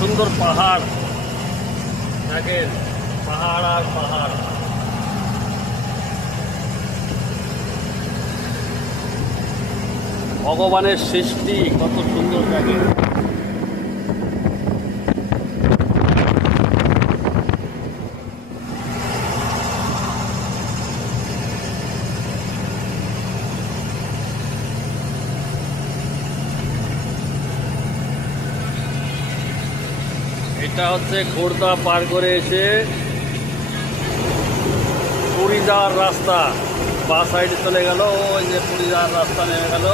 সুন্দর পাহাড়, দেখেন পাহাড় আর পাহাড়। ভগবানের সৃষ্টি কত সুন্দর দেখেন। এটা হচ্ছে খোর্ধা পার করে এসে পুরী যাওয়ার রাস্তা, বা সাইডে চলে গেল, ওই যে পুরী যাওয়ার রাস্তা নেমে গেল।